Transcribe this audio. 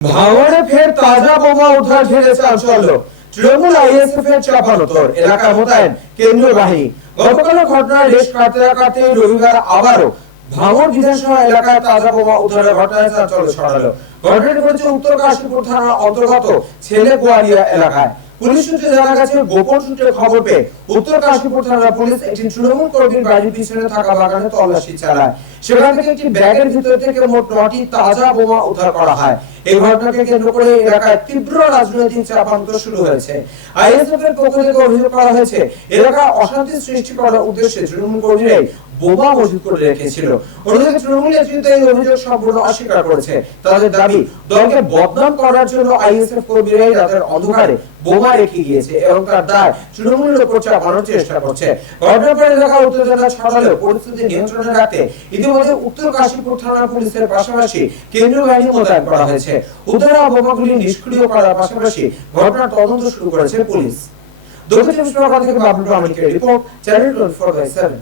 ভাঙড়ে ফের তাজা বোমা উদ্ধার ঘিরে চাঞ্চল্য। তৃণমূল আইএসএফ এর চাপানোতর এলাকায় মোতায়েন কেন্দ্রীয় বাহিনী। গতকালের ঘটনায় রেশ কাটতে রবিবার আবারও ভাঙড় বিধানসভা এলাকায় তাজা বোমা উদ্ধারের ঘটনায় চাঞ্চল্য ছড়ালো। ঘটনাটি ঘটেছে উত্তর কাশীপুর থানার অন্তর্গত ছেলে গোয়ালিয়া এলাকায়। পুলিশ সূত্রে জানা গেছে, গোপন সূত্রে খবর পেয়ে উত্তর কাশীপুর থানার পুলিশ একটি তৃণমূল কর্মীর বাড়ির পিছনে থাকা বাগানে তল্লাশি চালায়। সেখান থেকে একটি ব্যাগের ভিতর থেকে মোট 9টি তাজা বোমা উদ্ধার করা হয়। এই ঘটনাকে কেন্দ্র করে এলাকায় তীব্র রাজনৈতিক চাপান্তর শুরু হয়েছে। আইএসএফ এর পক্ষ থেকে অভিযোগ করা হয়েছে, এলাকায় অশান্তি সৃষ্টি করার উদ্দেশ্যে তৃণমূল কর্মীরাই বোমা মজুত করে রেখেছিল। অন্যদিকে তৃণমূল নেতৃত্ব এই অভিযোগ সম্পূর্ণ অস্বীকার করেছে। তাদের দাবি, দলকে বদনাম করার জন্য আইএসএফ কর্মীরাই রাতের অন্ধকারে বোমা রেখে গিয়েছে এবং তার দায় তৃণমূলের উপর চাপানোর চেষ্টা করছে। ঘটনার পর এলাকায় উত্তেজনা ছড়ালেও পরিস্থিতি নিয়ন্ত্রণে রাখতে ইতিমধ্যে উত্তর কাশীপুর থানার পুলিশের পাশাপাশি কেন্দ্রীয় বাহিনী মোতায়েন করা হয়েছে। উদ্ধার হওয়া বোমাগুলি নিষ্ক্রিয় করার পাশাপাশি ঘটনার তদন্ত শুরু করেছে পুলিশ। দক্ষিণ চব্বিশ পরগনা থেকে বাবলু রহমানের রিপোর্ট, চ্যানেল 24/7।